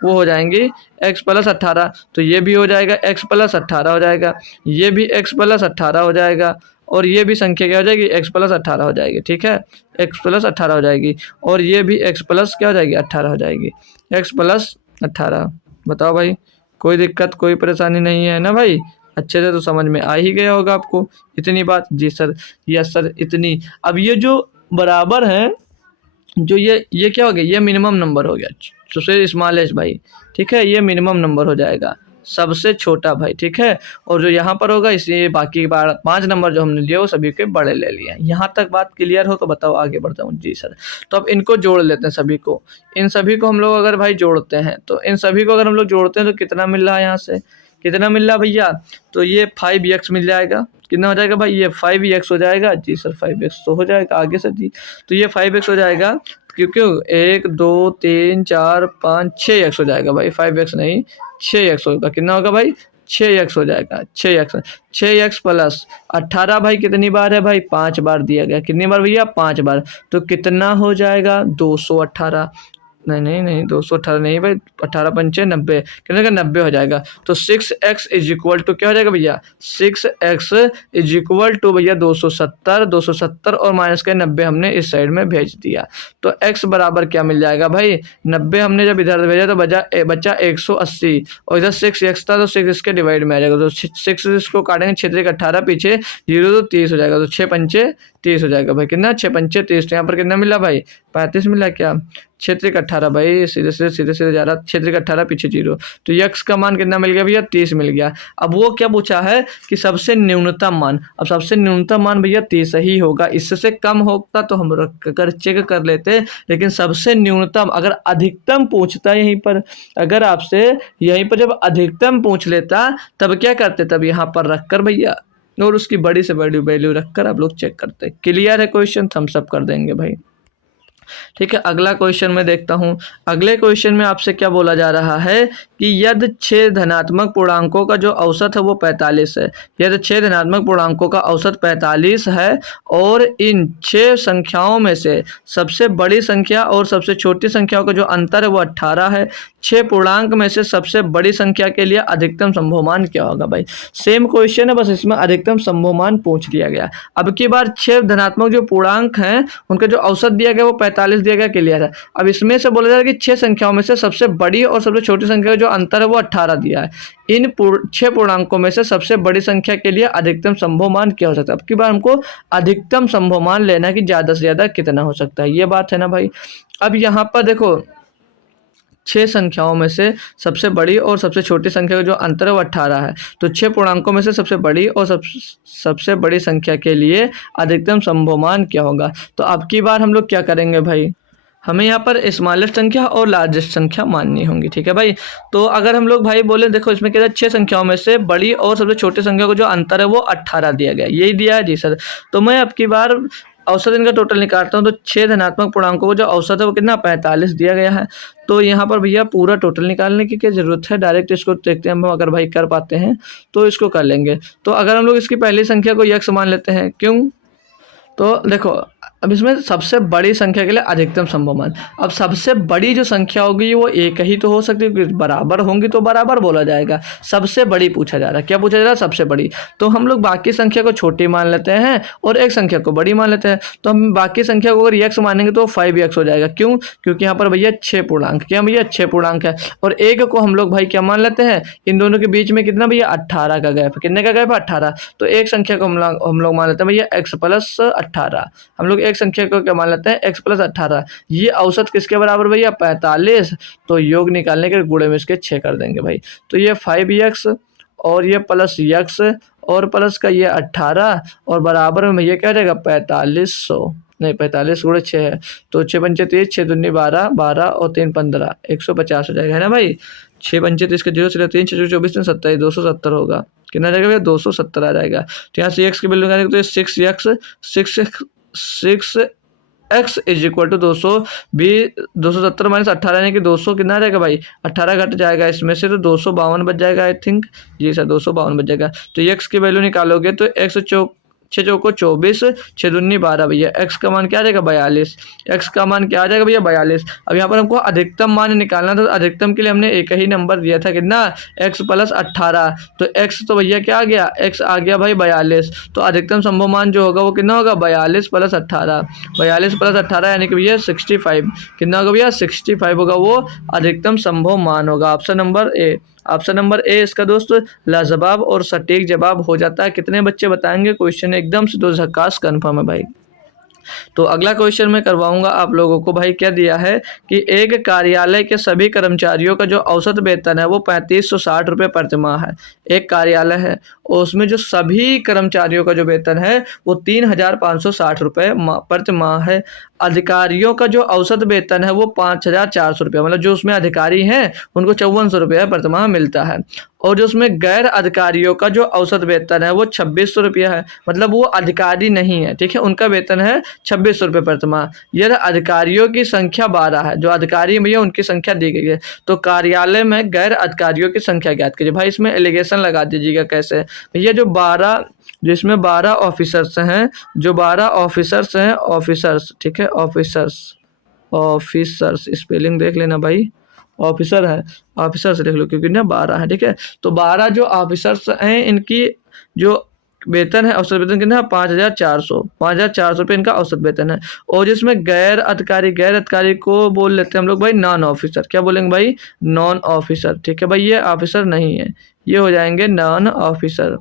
वो हो जाएंगी x + 18। तो ये भी हो जाएगा x + 18 हो जाएगा, ये भी x + 18 हो जाएगा, और ये भी संख्या क्या हो जाएगी, x + 18 हो जाएगी, ठीक है, x + 18 हो जाएगी, और ये भी x + क्या हो जाएगी, 18 हो जाएगी, x + 18। बताओ भाई, कोई दिक्कत कोई परेशानी नहीं है ना भाई, अच्छे से तो समझ में आ ही गया होगा आपको इतनी बात। जी सर, यस सर इतनी। अब ये जो बराबर है, जो ये क्या हो गया, ये मिनिमम नंबर हो गया सबसे स्मॉलेस्ट भाई, ठीक है, ये मिनिमम नंबर हो जाएगा। सबसे छोटा भाई, ठीक है। और जो यहाँ पर होगा इसलिए बाकी 5 नंबर जो हमने लिए वो सभी के बड़े ले लिए हैं। यहाँ तक बात क्लियर हो तो बताओ आगे बढ़ता हूँ। जी सर। तो अब इनको जोड़ लेते हैं सभी को। इन सभी को हम लोग अगर भाई जोड़ते हैं तो इन सभी को अगर हम लोग जोड़ते हैं तो कितना मिल रहा है यहाँ से, कितना मिल रहा है भैया, तो ये 5x मिल जाएगा। कितना हो जाएगा भाई, ये 5x हो जाएगा। जी सर 5x तो हो जाएगा आगे सर जी। तो ये 5x हो जाएगा क्योंकि 1 2 3 4 5 6x हो जाएगा भाई, 5x नहीं 6x होगा। कितना होगा भाई, 6x हो जाएगा। 6x प्लस 18 भाई कितनी बार है भाई, 5 बार दिया गया। कितनी बार भैया, 5 बार। तो कितना हो जाएगा, 218। नहीं नहीं नहीं 218 नहीं भाई, 18 पंचे 90, कितने का 90 हो जाएगा। तो 6x इज इक्वल टू क्या हो जाएगा भैया, 6x इज इक्वल टू भैया 270 और माइनस के 90 हमने इस साइड में भेज दिया। तो x बराबर क्या मिल जाएगा भाई, 90 हमने जब इधर भेजा तो बचा 180 और इधर 6x था तो 6 इसके डिवाइड में आ जाएगा। तो 6 इसको काटेंगे, 6 3 18 पीछे 0 तो 30 हो जाएगा। तो 6 पंचे 30 हो जाएगा भाई। कितना, 6 पंचे 30। तो यहाँ पर कितना मिला भाई, 35 मिला क्या, 6 3 18 भाई, सीधे जा रहा, 6 3 18 पीछे 0। तो x का मान कितना मिल गया भैया, 30 मिल गया। अब वो क्या पूछा है कि सबसे न्यूनतम मान, अब सबसे न्यूनतम मान भैया 30 ही होगा। इससे कम होता तो हम रख कर चेक कर लेते, लेकिन सबसे न्यूनतम, अगर अधिकतम पूछता यहीं पर, अगर आपसे यहीं पर जब अधिकतम पूछ लेता तब क्या करते, तब यहाँ पर रख कर भैया और उसकी बड़ी से बड़ी वैल्यू रखकर आप लोग चेक करते। क्लियर है क्वेश्चन, थम्स अप कर देंगे भाई। ठीक है, अगला क्वेश्चन में देखता हूं। अगले क्वेश्चन में आपसे क्या बोला जा रहा है कि यदि 6 धनात्मक पूर्णांकों का जो औसत है वो 45 है। यदि 6 धनात्मक पूर्णांकों का औसत 45 है और इन 6 संख्याओं में से सबसे बड़ी संख्या और सबसे छोटी संख्याओं का जो अंतर है वो 18 है। 6 पूर्णांक में से सबसे बड़ी संख्या के लिए अधिकतम संभव मान क्या होगा भाई। सेम क्वेश्चन है, बस इसमें अधिकतम संभव मान पूछ लिया गया। अब की बार 6 धनात्मक जो पूर्णांक हैं उनका जो औसत दिया गया वो 45 दिया गया, क्लियर है। अब इसमें से बोला जा रहा है कि 6 संख्याओं में से सबसे बड़ी और सबसे छोटी संख्या का जो अंतर है वो 18 दिया है। इन 6 पूर्णांकों में से सबसे बड़ी संख्या के लिए अधिकतम संभव मान क्या हो सकता है। अब की बार हमको अधिकतम संभव मान लेना है कि ज्यादा से ज्यादा कितना हो सकता है, ये बात है ना भाई। अब यहाँ पर देखो 6 संख्याओं में से सबसे बड़ी और सबसे छोटी संख्या का जो अंतर है वो 18 है। तो 6 पूर्णांकों में से सबसे बड़ी और सबसे बड़ी संख्या के लिए अधिकतम संभव मान क्या होगा। तो अब की बार हम लोग क्या करेंगे भाई, हमें यहाँ पर स्मॉलेस्ट संख्या और लार्जेस्ट संख्या माननी होंगी, ठीक है भाई। तो अगर हम लोग भाई बोले, देखो इसमें क्या है, 6 संख्याओं में से बड़ी और सबसे छोटी संख्या को जो अंतर है वो 18 दिया गया, यही दिया है जी सर। तो मैं अब की बार औसत इनका टोटल निकालता हूँ। तो 6 धनात्मक पूर्णांकों को जो औसत है वो कितना, 45 दिया गया है। तो यहाँ पर भैया पूरा टोटल निकालने की क्या जरूरत है, डायरेक्ट इसको देखते हैं हम, अगर भाई कर पाते हैं तो इसको कर लेंगे। तो अगर हम लोग इसकी पहली संख्या को x मान लेते हैं, क्यों, तो देखो अब इसमें सबसे बड़ी संख्या के लिए अधिकतम संभव मान, अब सबसे बड़ी जो संख्या होगी वो एक ही तो हो सकती है, बराबर होंगी तो बराबर बोला जाएगा। सबसे बड़ी पूछा जा रहा है, क्या पूछा जा रहा है, सबसे बड़ी। तो हम लोग बाकी संख्या को छोटी मान लेते हैं और एक संख्या को बड़ी मान लेते हैं। तो हम बाकी संख्या को अगर x मानेंगे तो 5x हो जाएगा, क्यों, क्योंकि यहाँ पर भैया 6 पूर्णांक, क्या भैया 6 पूर्णांक है। और एक को हम लोग भाई क्या मान लेते हैं, इन दोनों के बीच में कितना भैया 18 का गैप, कितने का गैप है 18। तो एक संख्या को हम लोग मान लेते हैं भैया x प्लस 18, हम लोग एक संख्या को क्या मान लेते हैं, x प्लस 18। ये औसत किसके बराबर भैया, 45। तो योग निकालने के गुणे में इसके 6 कर देंगे भाई। तो ये 5x और ये प्लस x और प्लस का ये 18 और बराबर में भैया क्या रहेगा 4500, नहीं 45 गुणे 6 है। तो 6 पंचे 30, 6 दूनी 12, 12 और 3 15, 150 हो जाएगा, है ना भाई। 6 पंचे 30 के 0 से 3 6 24 27, 270 होगा। कितना जाएगा भैया, 270 आ जाएगा। तो यहाँ से x की वैल्यू निकालेंगे तो 6x is equal to 270 minus 18 यानी कि 200 कितना रहेगा भाई, 18 घट जाएगा इसमें से तो 252 बच जाएगा आई थिंक। जी सर 252 बच जाएगा। तो x की वैल्यू निकालोगे तो x 6 चौको 24, 6 दूनी 12 भैया, x का मान क्या आ जाएगा 42, x का मान क्या आ जाएगा भैया 42। अब यहाँ पर हमको अधिकतम मान निकालना था, तो अधिकतम के लिए हमने एक ही नंबर दिया था, कितना, x प्लस 18। तो x तो भैया क्या आ गया, x आ गया भाई 42। तो अधिकतम संभव मान जो होगा वो कितना होगा, 42 प्लस 18, 42 प्लस 18 यानी कि भैया 65। कितना होगा भैया 65 होगा, वो अधिकतम संभव मान होगा। Option number A, option number A इसका दोस्त लाजवाब और सटीक जवाब हो जाता है। कितने बच्चे बताएंगे, क्वेश्चन एकदम से 2 झक्कास कन्फर्म है भाई। तो अगला क्वेश्चन मैं करवाऊंगा आप लोगों को भाई। क्या दिया है कि एक कार्यालय के सभी कर्मचारियों का जो औसत वेतन है वो 3560 रुपये प्रतिमाह है। एक कार्यालय है और उसमें जो सभी कर्मचारियों का जो वेतन है वो 3560 रुपये प्रतिमाह है। अधिकारियों का जो औसत वेतन है वो 5400 रुपये, मतलब जो उसमें अधिकारी हैं उनको 5400 रुपये प्रतिमाह मिलता है। और जो उसमें गैर अधिकारियों का जो औसत वेतन है वो 2600 रुपया है, मतलब वो अधिकारी नहीं है, ठीक है, उनका वेतन है 2600 रुपये प्रतिमाह। यदि अधिकारियों की संख्या 12 है, जो अधिकारी भैया उनकी संख्या दी गई है, तो कार्यालय में गैर अधिकारियों की संख्या ज्ञात कीजिए। भाई इसमें एलिगेशन लगा दीजिएगा कैसे भैया। जिसमें 12 ऑफिसर्स हैं, जो 12 ऑफिसर्स हैं, ऑफिसर्स, ठीक है, ऑफिसर्स, ऑफिसर्स स्पेलिंग देख लेना भाई, ऑफिसर है, ऑफिसर्स लिख लो क्योंकि ना 12 है, ठीक है। तो 12 जो ऑफिसर्स हैं इनकी जो वेतन है, औसत वेतन कितना है 5400 रुपये इनका औसत वेतन है। और जिसमें गैर अधिकारी को बोल लेते हैं हम लोग भाई नॉन ऑफिसर। क्या बोलेंगे भाई? नॉन ऑफिसर, ठीक है भाई, ये ऑफिसर नहीं है, ये हो जाएंगे नॉन ऑफिसर।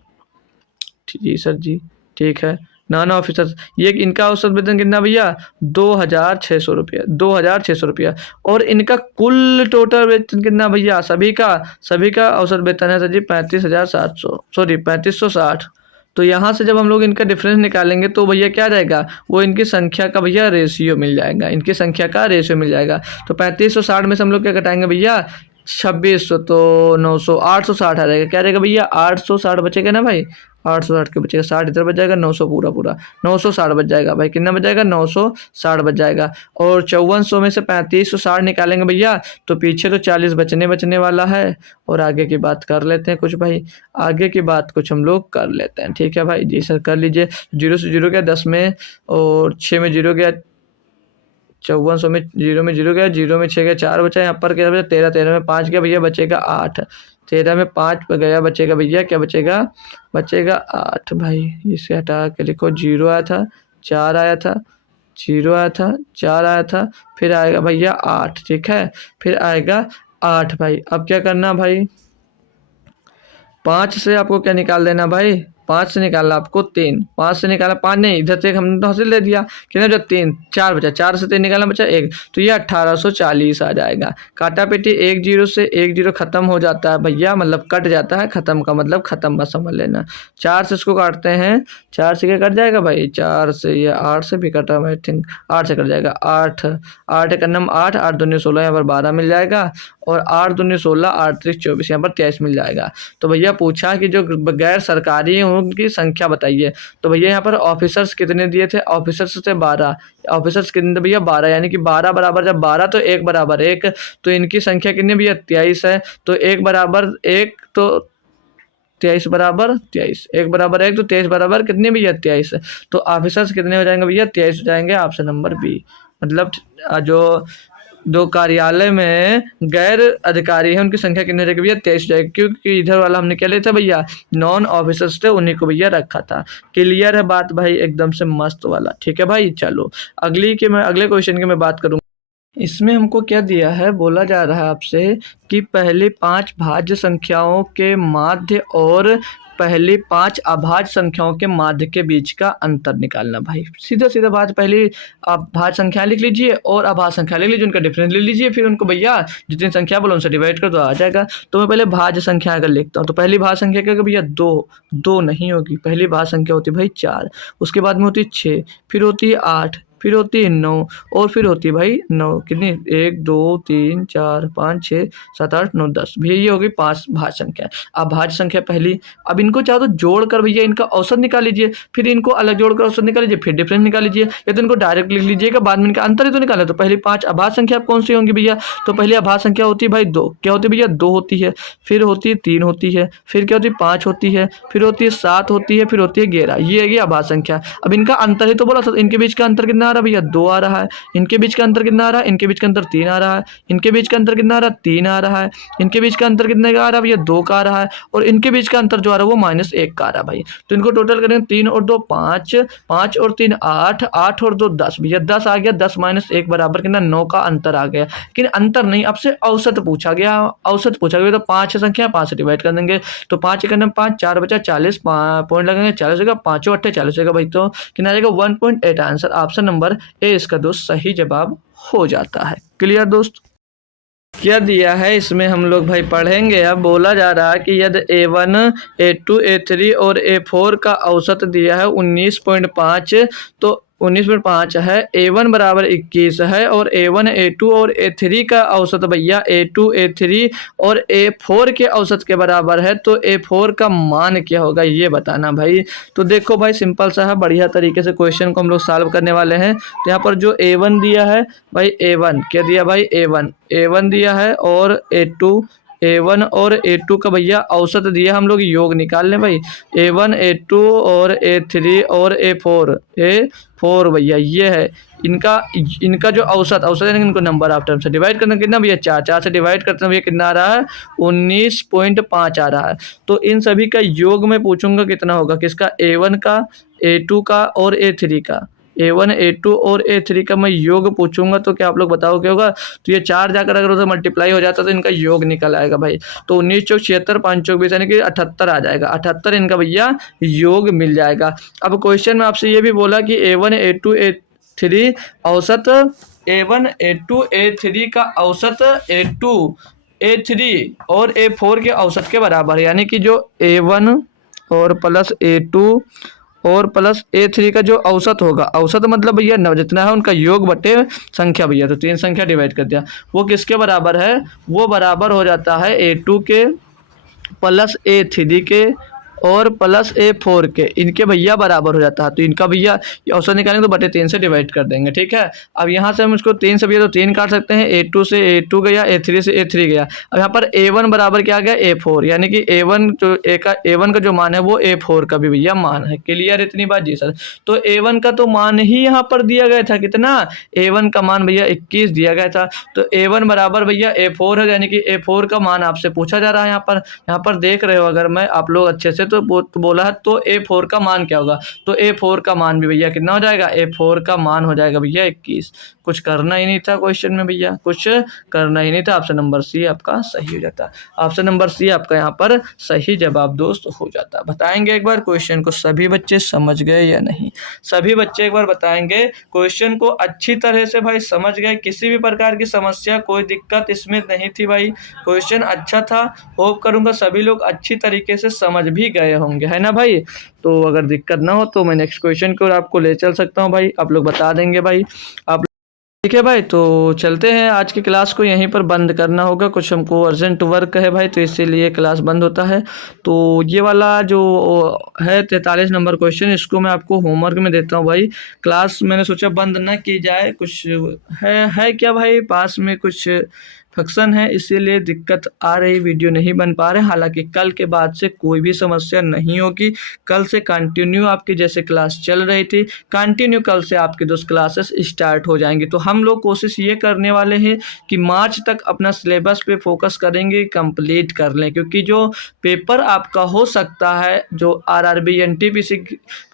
जी सर जी, ठीक है, नॉन ऑफिसर। ये इनका औसत वेतन कितना भैया? 2600 रुपया, 2600 रुपया। और इनका कुल टोटल वेतन कितना भैया? सभी का औसत वेतन है सर जी 35,700, सॉरी 3560। तो यहाँ से जब हम लोग इनका डिफरेंस निकालेंगे तो भैया क्या रहेगा? वो इनकी संख्या का भैया रेशियो मिल जाएगा, इनकी संख्या का रेशियो मिल जाएगा। तो 3560 में से हम लोग क्या घटाएंगे भैया? 2600, तो 900, 860 आ जाएगा। क्या रहेगा भैया? 860 बचेगा ना भाई, 860 के बचेगा, 60 इधर बच जाएगा, 900 पूरा 960 बच जाएगा भाई। कितना बच जाएगा? 960 बच जाएगा। और 5400 में से 3560 निकालेंगे भैया तो पीछे तो 40 बचने वाला है। और आगे की बात कर लेते हैं कुछ भाई, आगे की बात कुछ हम लोग कर लेते हैं, ठीक है भाई। जी सर कर लीजिए। 0 से 0 गया 10 में, और 6 में 0 गया, 5400 में 0 में 0 गया, 0 में 6 गया, 4 बचा। यहाँ पर क्या बचा? 13, 13 में 5 गया भैया, बचेगा 8। 13 में 5 गया, बचेगा भैया, क्या बचेगा? बचेगा 8 भाई। इसे हटा के लिखो, 0 आया था, 4 आया था, 0 आया था, 4 आया था, फिर आएगा भैया 8, ठीक है, फिर आएगा 8 भाई। अब क्या करना भाई? 5 से आपको क्या निकाल देना भाई? 5 से निकालना आपको 3, 5 से निकाला 5 नहीं, इधर से हमने तो हासिल दे दिया, कितना बचा? 3, 4 बचा, 4 से 3 निकालना बचा 1, तो ये 1840 आ जाएगा। काटा पेटी 1 0 से 1 0 खत्म हो जाता है भैया, मतलब कट जाता है, खत्म का मतलब खत्म, बस समझ लेना। 4 से इसको काटते हैं, 4 से क्या कट जाएगा भाई? 4 से या 8 से भी कटा, आई थिंक 8 से कट जाएगा। 8 8 एक नंबर 8, 8 दूनी 16, यहाँ पर 12 मिल जाएगा, और 8 दूनी 16, 8 3 24, यहाँ पर 23 मिल जाएगा। तो भैया पूछा कि जो गैर सरकारी हैं उनकी संख्या बताइए। तो भैया यहाँ पर ऑफिसर्स कितने दिए थे? ऑफिसर्स थे 12, ऑफिसर्स कितने भैया? 12, यानी कि 12 बराबर, जब 12 तो 1 बराबर 1, तो इनकी संख्या कितनी भैया? 23 है। तो 1 बराबर 1, तो 23 बराबर 23, 1 बराबर 1, तो 23 बराबर कितने भैया? 23 है। तो ऑफिसर्स कितने हो जाएंगे भैया? 23 हो जाएंगे, ऑप्शन नंबर बी। मतलब जो दो कार्यालय में गैर अधिकारी हैं उनकी संख्या कितनी हो जाएगी भैया? 23 हो जाएगी, क्योंकि इधर वाला हमने क्या लिया था भैया? नॉन ऑफिसर्स थे, उन्हीं को भैया रखा था। क्लियर है बात भाई? एकदम से मस्त वाला, ठीक है भाई। चलो अगले क्वेश्चन की मैं बात करूँ। इसमें हमको क्या दिया है? बोला जा रहा है आपसे कि पहले 5 भाज्य संख्याओं के माध्य और पहली 5 अभाज्य संख्याओं के माध्य के बीच का अंतर निकालना। भाई सीधा सीधा बात, पहली अभाज्य संख्या लिख लीजिए और अभाज्य संख्या लिख लीजिए, उनका डिफरेंस ले लीजिए, फिर उनको भैया जितनी संख्या बोलो उनसे डिवाइड कर दो, आ जाएगा। तो मैं पहले भाज्य संख्या अगर लिखता हूँ तो पहली भाज्य संख्या क्या होगी भैया? 2 नहीं होगी, पहली भाज्य संख्या होती है भाई 4, उसके बाद में होती है 6, फिर होती है 8, फिर होती है 9, और फिर होती है भाई 9, कितनी? 1 2 3 4 5 6 7 8 9 10, भैया ये होगी 5 भाज्य संख्या। अब भाज्य संख्या पहली, अब इनको चाहो तो जोड़कर भैया इनका औसत निकाल लीजिए, फिर इनको अलग जोड़कर औसत निकाल लीजिए, फिर डिफरेंस निकाल लीजिए, या तो इनको डायरेक्ट लिख लीजिएगा, बाद में इनका अंतर ही तो निकाला। तो पहली 5 अभाज्य संख्या कौन सी होंगी भैया? तो पहली अभाज्य संख्या होती है भाई 2, क्या होती है भैया? 2 होती है, फिर होती है 3 होती है, फिर क्या होती है? 5 होती है, फिर होती है 7 होती है, फिर होती है 11, ये है अभाज्य संख्या। अब इनका अंतर ही तो बोला था, इनके बीच का अंतर कितना रहा है भैया 2 आ रहा है। इनके बीच का अंतर कितना आ रहा है, इनके बीच का अंतर 3 आ रहा है। इनके बीच का अंतर कितना आ रहा है, 3 आ रहा है। इनके बीच का अंतर कितने का आ रहा है भैया 2 का आ रहा है। और इनके बीच का अंतर जो आ रहा है वो -1 का आ रहा है भाई। तो इनको टोटल करेंगे 3 और 2 5, 5 और 3 8, 8 और 2 10 भैया 10 आ गया। 10 -1 बराबर कितना 9 का अंतर आ गया। लेकिन अंतर नहीं, आपसे औसत पूछा गया, औसत पूछा गया। तो 5 संख्या 5 से डिवाइड कर देंगे। तो 5 एकम 5, 4 बचा 40, पॉइंट लगेंगे 40 होगा, 5 अट्ठे 40 होगा भाई। तो कितना आ जाएगा 1.8 आंसर। ऑप्शन नंबर ए इसका दोस्त सही जवाब हो जाता है। क्लियर दोस्त। क्या दिया है इसमें हम लोग भाई पढ़ेंगे। अब बोला जा रहा है कि यदि A1, A2, A3 और A4 का औसत दिया है 19.5, तो 19.5 है। A1 बराबर 21 है और A1, A2 और A3 का औसत भैया A2, A3 और A4 के औसत के बराबर है। तो A4 का मान क्या होगा ये बताना भाई। तो देखो भाई सिंपल सा है, बढ़िया तरीके से क्वेश्चन को हम लोग सॉल्व करने वाले हैं। तो यहाँ पर जो A1 दिया है भाई, A1 क्या दिया भाई, A1 दिया है और A2, A1 और A2 का भैया औसत दिया। हम लोग योग निकाल लें भाई। A1, A2 और A3 और A4 भैया ये है इनका इनका जो औसत है, इनको नंबर ऑफ टर्म से डिवाइड करना कितना भैया 4, 4 से डिवाइड करते हैं भैया कितना आ रहा है 19.5 आ रहा है। तो इन सभी का योग में पूछूंगा कितना होगा, किसका A1 का, A2 का और A3 का। A1, A2 और A3 का मैं योग पूछूंगा तो क्या आप लोग बताओ क्या होगा। तो ये 4 जाकर अगर उसे मल्टीप्लाई हो जाता तो इनका योग निकल आएगा भाई। तो 19 चौक 76, 5 चौक 20 यानी कि 78 आ जाएगा। 78 इनका भैया योग मिल जाएगा। अब क्वेश्चन में आपसे ये भी बोला कि A1, A2, A3 औसत, A1, A2, A3 का औसत A2, A3 और A4 के औसत के बराबर है। यानी कि जो A1 और प्लस A2 और प्लस A3 का जो औसत होगा, औसत मतलब भैया जितना है उनका योग बटे संख्या भैया। तो 3 संख्या डिवाइड कर दिया, वो किसके बराबर है, वो बराबर हो जाता है A2 के प्लस A3 के और प्लस A4 के, इनके भैया बराबर हो जाता है। तो इनका भैया औसत निकालेंगे तो बटे 3 से डिवाइड कर देंगे। ठीक है। अब यहाँ से हम इसको 3 से भैया तो 3 काट सकते हैं। A2 से A2 गया, A3 से A3 गया। अब यहाँ पर A1 बराबर क्या आ गया A4, यानी कि A1 जो A1 का जो मान है वो A4 का भी भैया मान है। क्लियर इतनी बात जी सर। तो A1 का तो मान ही यहाँ पर दिया गया था कितना, A1 का मान भैया 21 दिया गया था। तो A1 बराबर भैया A4 है, यानी कि A4 का मान आपसे पूछा जा रहा है। यहाँ पर देख रहे हो अगर मैं आप लोग अच्छे से तो बोला है तो A4 का मान क्या होगा। तो A4 का मान भी भैया कितना हो जाएगा, A4 का मान हो जाएगा भैया 21। कुछ करना ही नहीं था क्वेश्चन में भैया, कुछ करना ही नहीं था। ऑप्शन नंबर सी आपका सही हो जाता। ऑप्शन नंबर सी आपका यहाँ पर सही जवाब दोस्त हो जाता। बताएंगे एक बार क्वेश्चन को सभी बच्चे समझ गए या नहीं। सभी बच्चे एक बार बताएंगे क्वेश्चन को अच्छी तरह से भाई समझ गए, किसी भी प्रकार की समस्या कोई दिक्कत इसमें नहीं थी भाई। क्वेश्चन अच्छा था, होप करूंगा सभी लोग अच्छी तरीके से समझ भी गए होंगे, है ना भाई। तो अगर दिक्कत ना हो तो मैं नेक्स्ट क्वेश्चन की ओर आपको ले चल सकता हूँ भाई, आप लोग बता देंगे भाई। आप ठीक है भाई, तो चलते हैं। आज की क्लास को यहीं पर बंद करना होगा, कुछ हमको अर्जेंट वर्क है भाई, तो इसीलिए क्लास बंद होता है। तो ये वाला जो है 43 नंबर क्वेश्चन, इसको मैं आपको होमवर्क में देता हूँ भाई। क्लास मैंने सोचा बंद ना की जाए, कुछ है क्या भाई, पास में कुछ फंक्शन है इसीलिए दिक्कत आ रही, वीडियो नहीं बन पा रहे। हालांकि कल के बाद से कोई भी समस्या नहीं होगी। कल से कंटिन्यू आपकी जैसे क्लास चल रही थी, कंटिन्यू कल से आपकी 2 क्लासेस स्टार्ट हो जाएंगी। तो हम लोग कोशिश ये करने वाले हैं कि मार्च तक अपना सिलेबस पे फोकस करेंगे, कंप्लीट कर लें। क्योंकि जो पेपर आपका हो सकता है, जो RRB NTPC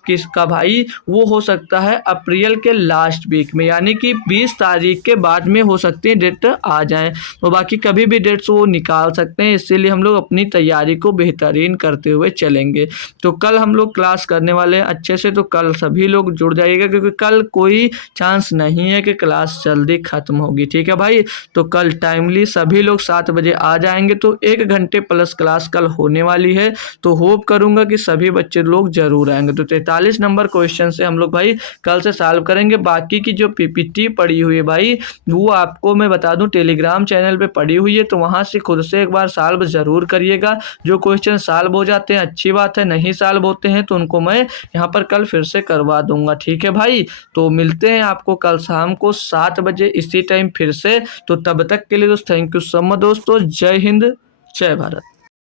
किसका भाई, वो हो सकता है अप्रैल के लास्ट वीक में, यानी कि 20 तारीख के बाद में हो सकती है डेट आ जाए। और बाकी कभी भी डेट्स वो निकाल सकते हैं, इसीलिए हम लोग अपनी तैयारी को बेहतरीन करते हुए चलेंगे। तो कल हम लोग क्लास करने वाले हैं अच्छे से, तो कल सभी लोग जुड़ जाइएगा, क्योंकि कल कोई चांस नहीं है कि क्लास जल्दी खत्म होगी। ठीक है भाई। तो कल टाइमली सभी लोग 7 बजे आ जाएंगे, तो 1 घंटे प्लस क्लास कल होने वाली है। तो होप करूंगा कि सभी बच्चे लोग जरूर आएंगे। तो 43 नंबर क्वेश्चन से हम लोग भाई कल से सॉल्व करेंगे। बाकी की जो PPT पड़ी हुई है भाई, वो आपको मैं बता दूं टेलीग्राम चैनल पे पड़ी हुई है, तो वहां से खुद से एक बार सॉल्व जरूर करिएगा। जो क्वेश्चन सॉल्व हो जाते हैं अच्छी बात है, नहीं सॉल्व होते हैं तो उनको मैं यहाँ पर कल फिर से करवा दूंगा। ठीक है भाई। तो मिलते हैं आपको कल शाम को 7 बजे इसी टाइम फिर से। तो तब तक के लिए दोस्त थैंक यू सो मच दोस्तों। जय हिंद, जय भारत।